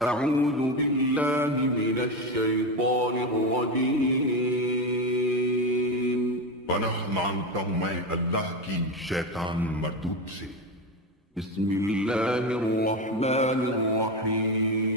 أعوذ بالله من الشيطان الرجيم پناہ مانگتا ہوں میں اللہ کی شیطان مردود سے۔ بسم الله الرحمن الرحيم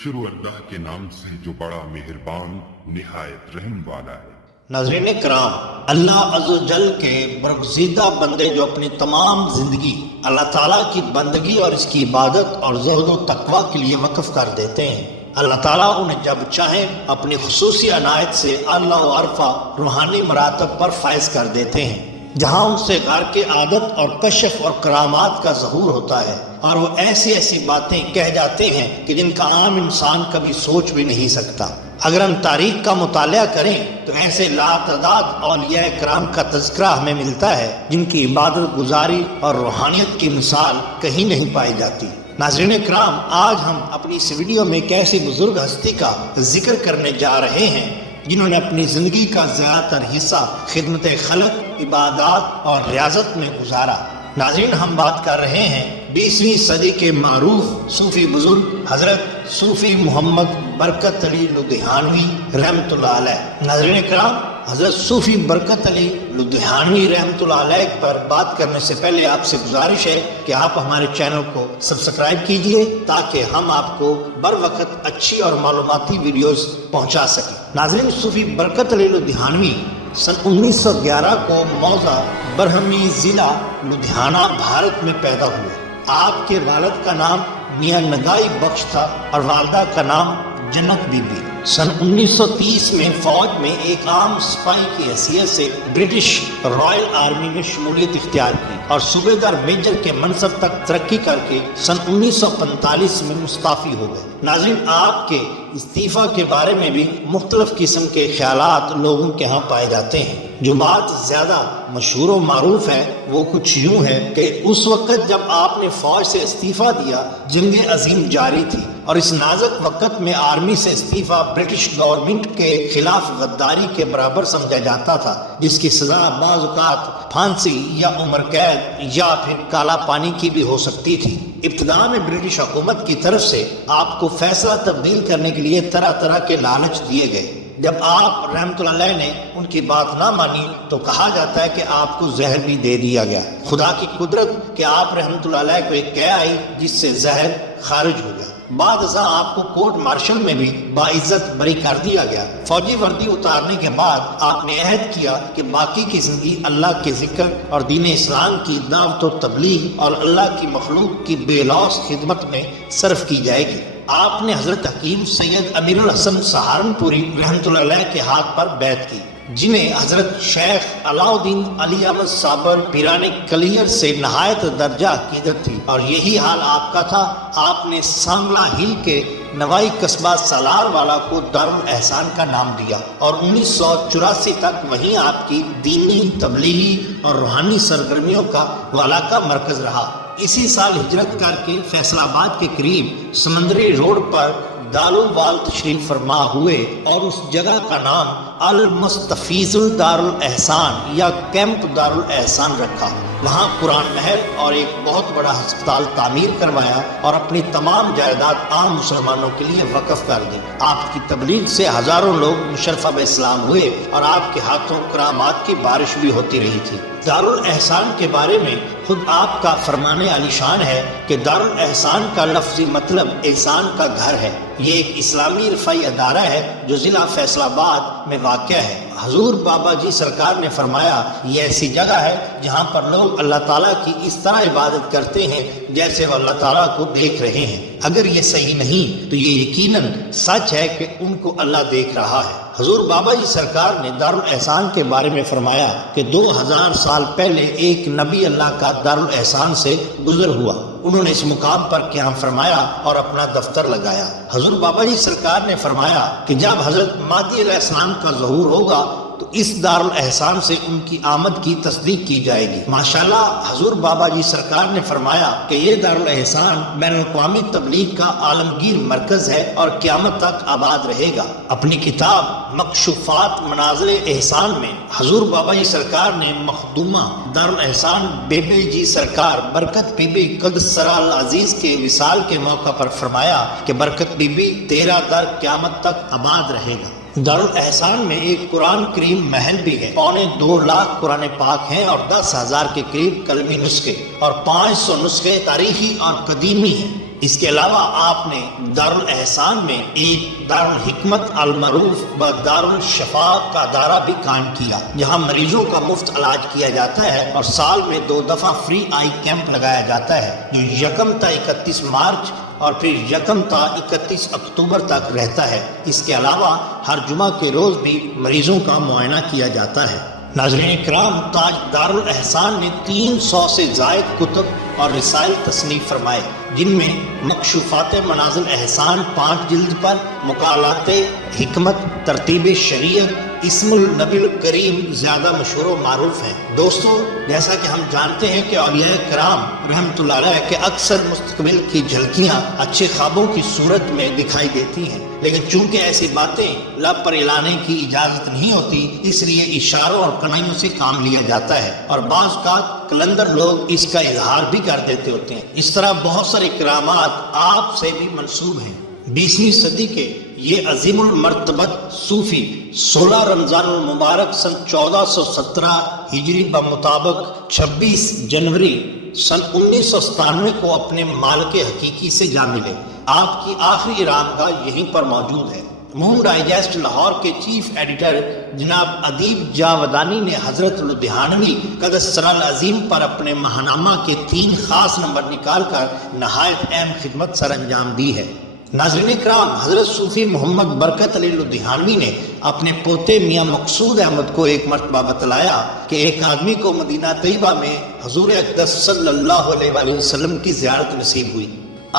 شروع اللہ کے نام سے جو بڑا مہربان نہایت رحم والا ہے۔ ناظرین کرام، اللہ عز و جل کے برگزیدہ بندے جو اپنی تمام زندگی اللہ تعالیٰ کی بندگی اور اس کی عبادت اور زہد و تقوی کے لیے وقف کر دیتے ہیں، اللہ تعالیٰ انہیں جب چاہیں اپنی خصوصی عنایت سے اللہ و عرفہ روحانی مراتب پر فائز کر دیتے ہیں، جہاں ان سے غار کے عادت اور کشف اور کرامات کا ظہور ہوتا ہے، اور وہ ایسی ایسی باتیں کہہ جاتے ہیں کہ جن کا عام انسان کبھی سوچ بھی نہیں سکتا۔ اگر ہم تاریخ کا مطالعہ کریں تو ایسے لاتعداد اولیاء کرام کا تذکرہ ہمیں ملتا ہے جن کی عبادت گزاری اور روحانیت کی مثال کہیں نہیں پائی جاتی۔ ناظرین کرام، آج ہم اپنی اس ویڈیو میں ایک ایسی بزرگ ہستی کا ذکر کرنے جا رہے ہیں جنہوں نے اپنی زندگی کا زیادہ تر حصہ خدمت خلق، عبادات اور ریاضت میں گزارا۔ ناظرین، ہم بات کر رہے ہیں 20ویں صدی کے معروف صوفی بزرگ حضرت صوفی محمد برکت علی لدھیانوی رحمۃ اللہ علیہ۔ ناظرین کرام، حضرت صوفی برکت علی لدھیانوی رحمۃ اللہ علیہ پر بات کرنے سے پہلے آپ سے گزارش ہے کہ آپ ہمارے چینل کو سبسکرائب کیجئے تاکہ ہم آپ کو بر وقت اچھی اور معلوماتی ویڈیوز پہنچا سکیں۔ ناظرین، صوفی برکت علی لدھیانوی سن 1911 کو موضع برہمی ضلع لدھیانہ بھارت میں پیدا ہوئے۔ آپ کے والد کا نام میاں نگائی بخش تھا اور والدہ کا نام جنت بی بی۔ سن 1930 میں فوج میں ایک عام سپاہی کی حیثیت سے برٹش رائل آرمی میں شمولیت اختیار کی اور صوبیدار میجر کے منصب تک ترقی کر کے سن 1945 میں مستعفی ہو گئے۔ ناظرین، آپ کے استعفیٰ کے بارے میں بھی مختلف قسم کے خیالات لوگوں کے ہاں پائے جاتے ہیں۔ جو بات زیادہ مشہور و معروف ہے وہ کچھ یوں ہے کہ اس وقت جب آپ نے فوج سے استعفیٰ دیا، جنگ عظیم جاری تھی اور اس نازک وقت میں آرمی سے استعفیٰ برٹش گورنمنٹ کے خلاف غداری کے برابر سمجھا جاتا تھا، جس کی سزا بعض اوقات پھانسی یا عمر قید یا پھر کالا پانی کی بھی ہو سکتی تھی۔ ابتدا میں برٹش حکومت کی طرف سے آپ کو فیصلہ تبدیل کرنے کے لیے طرح طرح کے لالچ دیے گئے۔ جب آپ رحمت اللہ علیہ نے ان کی بات نہ مانی تو کہا جاتا ہے کہ آپ کو زہر بھی دے دیا گیا۔ خدا کی قدرت کہ آپ رحمت اللہ علیہ کو ایک قے آئی جس سے زہر خارج ہو گیا۔ بعد ازاں آپ کو کورٹ مارشل میں بھی باعزت بری کر دیا گیا۔ فوجی وردی اتارنے کے بعد آپ نے عہد کیا کہ باقی کی زندگی اللہ کے ذکر اور دین اسلام کی دعوت و تبلیغ اور اللہ کی مخلوق کی بے لوث خدمت میں صرف کی جائے گی۔ آپ نے حضرت حکیم سید امیر الحسن سہارنپوری رحمۃ اللہ علیہ کے ہاتھ پر بیعت کی، جنہیں حضرت شیخ علاء الدین علی احمد صابر پیران کلیر سے نہایت درجہ عقیدت تھی، اور یہی حال آپ کا تھا۔ آپ نے سانگلا ہل کے نوائی قصبہ سالار والا کو دارالاحسان کا نام دیا اور 1984 تک وہیں آپ کی دینی، تبلیغی اور روحانی سرگرمیوں کا والا کا مرکز رہا۔ اسی سال ہجرت کر کے فیصل آباد کے قریب سمندری روڈ پر دارالوال تشریف فرما ہوئے اور اس جگہ کا نام المستفیض دارالاحسان یا کیمپ دارالاحسان رکھا۔ وہاں قرآن محل اور ایک بہت بڑا ہسپتال تعمیر کروایا اور اپنی تمام جائیداد عام مسلمانوں کے لیے وقف کر دی۔ آپ کی تبلیغ سے ہزاروں لوگ مشرفہ باسلام ہوئے اور آپ کے ہاتھوں کرامات کی بارش بھی ہوتی رہی تھی۔ دارالاحسان کے بارے میں خود آپ کا فرمان عالی شان ہے کہ دارالاحسان کا لفظی مطلب احسان کا گھر ہے۔ یہ ایک اسلامی رفاعی ادارہ ہے جو ضلع فیصل آباد میں واقع ہے۔ حضور بابا جی سرکار نے فرمایا، یہ ایسی جگہ ہے جہاں پر لوگ اللہ تعالیٰ کی اس طرح عبادت کرتے ہیں جیسے وہ اللہ تعالیٰ کو دیکھ رہے ہیں۔ اگر یہ صحیح نہیں تو یہ یقیناً سچ ہے کہ ان کو اللہ دیکھ رہا ہے۔ حضور بابا جی سرکار نے دارالاحسان کے بارے میں فرمایا کہ 2000 سال پہلے ایک نبی اللہ کا دارالاحسان سے گزر ہوا، انہوں نے اس مقام پر قیام فرمایا اور اپنا دفتر لگایا۔ حضور بابا جی سرکار نے فرمایا کہ جب حضرت مہدی علیہ السلام کا ظہور ہوگا تو اس دارالاحسان سے ان کی آمد کی تصدیق کی جائے گی۔ ماشاءاللہ حضور بابا جی سرکار نے فرمایا کہ یہ دارالاحسان بین الاقوامی تبلیغ کا عالمگیر مرکز ہے اور قیامت تک آباد رہے گا۔ اپنی کتاب مکشوفات منازل احسان میں حضور بابا جی سرکار نے مخدومہ دارالاحسان بی بی جی سرکار برکت بی بی قدس سرا العزیز کے وصال کے موقع پر فرمایا کہ برکت بی بی تیرا در قیامت تک آباد رہے گا۔ دارالاحسان میں ایک قرآن کریم محل بھی ہے، 2.25 لاکھ قرآن پاک ہیں اور 10,000 کے قریب قلمی نسخے اور 500 نسخے تاریخی اور قدیمی ہیں۔ اس کے علاوہ آپ نے دارالاحسان میں ایک دارالحکمت المعروف و دارالشفا کا ادارہ بھی قائم کیا، جہاں مریضوں کا مفت علاج کیا جاتا ہے اور سال میں 2 دفعہ فری آئی کیمپ لگایا جاتا ہے، جو 1 تا 31 مارچ اور پھر 1 تا 31 اکتوبر تک رہتا ہے۔ اس کے علاوہ ہر جمعہ کے روز بھی مریضوں کا معائنہ کیا جاتا ہے۔ ناظرین کرام، تاج دارالاحسان نے 300 سے زائد کتب اور رسائل تصنیف فرمائے، جن میں مکشوفات منازل احسان 5 جلد پر، مقالات حکمت، ترتیب شریعت، اسم النبی الکریم زیادہ مشہور و معروف ہیں۔ دوستو، جیسا کہ ہم جانتے ہیں کہ اولیاء کرام رحمت اللہ علیہ کے اکثر مستقبل کی جھلکیاں اچھے خوابوں کی صورت میں دکھائی دیتی ہیں، لیکن چونکہ ایسی باتیں لب پر اعلانے کی اجازت نہیں ہوتی، اس لیے اشاروں اور کنائیوں سے کام لیا جاتا ہے، اور بعض کا کلندر لوگ اس کا اظہار بھی کر دیتے ہوتے ہیں۔ اس طرح بہت سارے کرامات آپ سے بھی منسوب ہیں۔ 20ویں صدی کے یہ عظیم المرتبت صوفی 16 رمضان المبارک سن 1417 ہجری بمطابق 26 جنوری سن 1997 کو اپنے مالک حقیقی سے جا ملے۔ آپ کی آخری آرامگاہ یہیں پر موجود ہے۔ موم ڈائجسٹ لاہور کے چیف ایڈیٹر جناب ادیب جاودانی نے حضرت لدھیانوی قدس سرا العظیم پر اپنے ماہنامہ کے 3 خاص نمبر نکال کر نہایت اہم خدمت سر انجام دی ہے۔ ناظرین کرام، حضرت صوفی محمد برکت علی لدھیانوی نے اپنے پوتے میاں مقصود احمد کو ایک مرتبہ بتلایا کہ ایک آدمی کو مدینہ طیبہ میں حضور اقدس صلی اللہ علیہ وآلہ وسلم کی زیارت نصیب ہوئی۔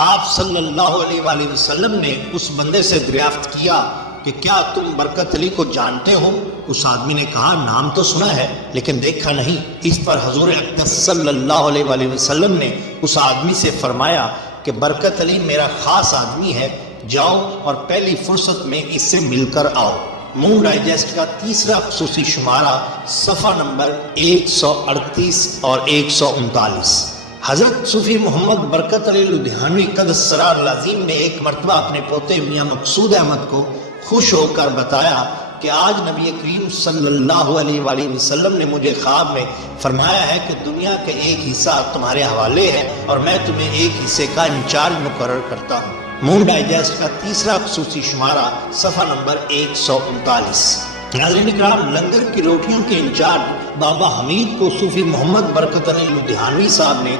آپ صلی اللہ علیہ وآلہ وسلم نے اس بندے سے دریافت کیا کہ کیا تم برکت علی کو جانتے ہو؟ اس آدمی نے کہا نام تو سنا ہے لیکن دیکھا نہیں۔ اس پر حضور اقدس صلی اللہ علیہ وآلہ وسلم نے اس آدمی سے فرمایا کہ برکت علی میرا خاص آدمی ہے، جاؤ اور پہلی فرصت میں اس سے مل کر آؤ۔ موم ڈائجسٹ کا 3را خصوصی شمارہ صفحہ نمبر 138 اور 139۔ حضرت صوفی محمد برکت علی لدھیانوی قدس سرا العظیم نے ایک مرتبہ اپنے پوتے میاں مقصود احمد کو خوش ہو کر بتایا کہ آج نبی کریم صلی اللہ علیہ وآلہ وسلم نے مجھے خواب میں فرمایا ہے کہ دنیا کا ایک حصہ تمہارے حوالے ہے اور میں تمہیں ایک حصے کا انچارج مقرر کرتا ہوں۔ موم ڈائجسٹ کا 3را خصوصی شمارہ صفحہ نمبر 139۔ ناظرین کرام، لنگر کی روٹیوں کے انچارج بابا حمید کو صوفی محمد برکت علی لدھیانوی صاحب نے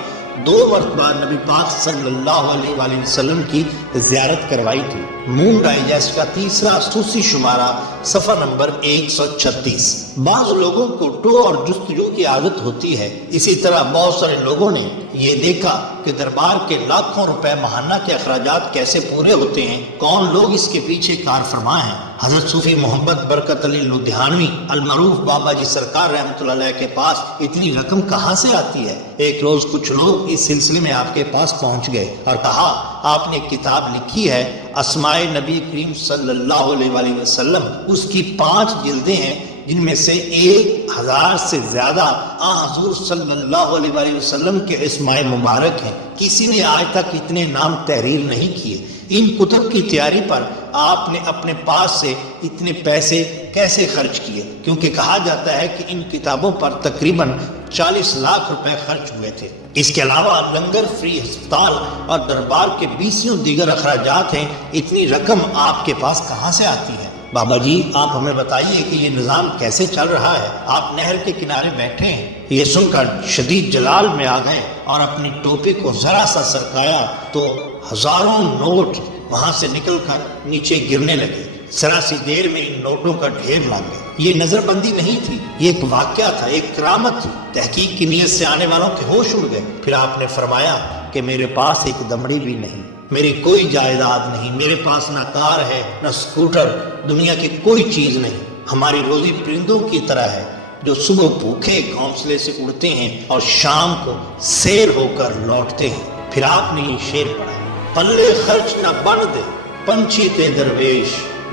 2 مرتبہ نبی پاک صلی اللہ علیہ وآلہ وسلم کی زیارت کروائی تھی۔ موم ڈائجسٹ کا 3را خصوصی شمارہ صفحہ نمبر 136۔ بعض لوگوں کو ٹو اور جستجو کی عادت ہوتی ہے، اسی طرح بہت سارے لوگوں نے یہ دیکھا کہ دربار کے لاکھوں روپے ماہانہ کے اخراجات کیسے پورے ہوتے ہیں، کون لوگ اس کے پیچھے کار فرما ہیں۔ حضرت صوفی محمد برکت علی لدھیانوی المعروف بابا جی سرکار رحمت اللہ علیہ کے پاس اتنی رقم کہاں سے آتی ہے؟ ایک روز کچھ لوگ اس سلسلے میں آپ کے پاس پہنچ گئے اور کہا آپ نے ایک کتاب لکھی ہے اسماء نبی کریم صلی اللہ علیہ وآلہ وسلم، اس کی 5 جلدیں ہیں جن میں سے 1000 سے زیادہ حضور صلی اللہ علیہ وآلہ وسلم کے اسماء مبارک ہیں، کسی نے آج تک اتنے نام تحریر نہیں کیے۔ ان کتب کی تیاری پر آپ نے اپنے پاس سے اتنے پیسے کیسے خرچ کیے؟ کیونکہ کہا جاتا ہے کہ ان کتابوں پر تقریباً 40 لاکھ روپے خرچ ہوئے تھے۔ اس کے علاوہ لنگر، فری ہسپتال اور دربار کے 20 دیگر اخراجات ہیں۔ اتنی رقم آپ کے پاس کہاں سے آتی ہے؟ بابا جی آپ ہمیں بتائیے کہ یہ نظام کیسے چل رہا ہے؟ آپ نہر کے کنارے بیٹھے ہیں، یہ سن کر شدید جلال میں آ گئے اور اپنی ٹوپی کو ذرا سا سرکایا تو ہزاروں نوٹ وہاں سے نکل کر نیچے گرنے لگے۔ ذرا سی دیر میں ان نوٹوں کا ڈھیر لگ گیا۔ یہ نظر بندی نہیں تھی، یہ ایک واقعہ تھا، ایک کرامت تھی۔ تحقیق کی نیت سے آنے والوں کے ہوش اڑ گئے۔ پھر آپ نے فرمایا کہ میرے پاس ایک دمڑی بھی نہیں، میری کوئی جائیداد نہیں، میرے پاس نہ کار ہے نہ سکوٹر، دنیا کی کوئی چیز نہیں۔ ہماری روزی پرندوں کی طرح ہے جو صبح بھوکے گھونسلے سے اڑتے ہیں اور شام کو سیر ہو کر لوٹتے ہیں۔ پھر آپ نے یہ شعر پڑھا، پلے خرچ نہ بن دے پنچھی تے درویش،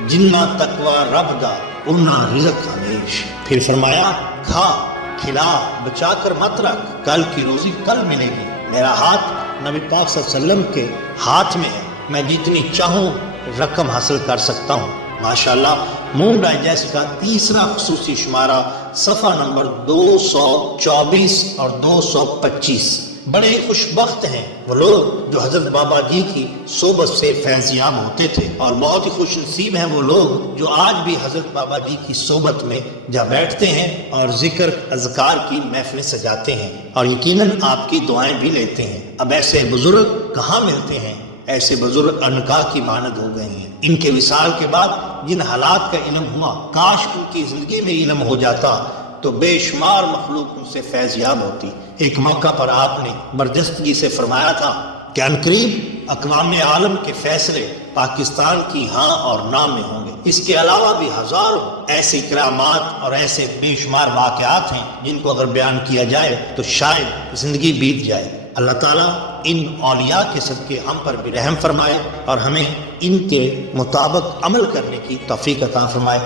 جنہ تقوی رب دا اُنا رزق ہمیش۔ پھر فرمایا کھا کھلا بچا کر مت رکھ، کل کی روزی کل ملے گی۔ میرا ہاتھ نبی پاک صلی اللہ علیہ وسلم کے ہاتھ میں ہے، میں جتنی چاہوں رقم حاصل کر سکتا ہوں۔ ماشاءاللہ مون ڈائجسٹ کا تیسرا خصوصی شمارہ صفحہ نمبر 224 اور 225۔ بڑے خوش بخت ہیں وہ لوگ جو حضرت بابا جی کی صحبت سے فیض یاب ہوتے تھے، اور بہت ہی خوش نصیب ہیں وہ لوگ جو آج بھی حضرت بابا جی کی صحبت میں جا بیٹھتے ہیں اور ذکر اذکار کی محفلیں سجاتے ہیں اور یقیناً آپ کی دعائیں بھی لیتے ہیں۔ اب ایسے بزرگ کہاں ملتے ہیں؟ ایسے بزرگ انکا کی مانند ہو گئے ہیں۔ ان کے وصال کے بعد جن حالات کا علم ہوا، کاش ان کی زندگی میں علم ہو جاتا تو بے شمار مخلوق ان سے فیض یاب ہوتی۔ ایک موقع پر آپ نے برجستگی سے فرمایا تھا کہ عنقریب اقوام عالم کے فیصلے پاکستان کی ہاں اور نہ میں ہوں گے۔ اس کے علاوہ بھی ہزاروں ایسے کرامات اور ایسے بے شمار واقعات ہیں جن کو اگر بیان کیا جائے تو شاید زندگی بیت جائے۔ اللہ تعالیٰ ان اولیاء کے صدقے ہم پر بھی رحم فرمائے اور ہمیں ان کے مطابق عمل کرنے کی توفیق عطا فرمائے۔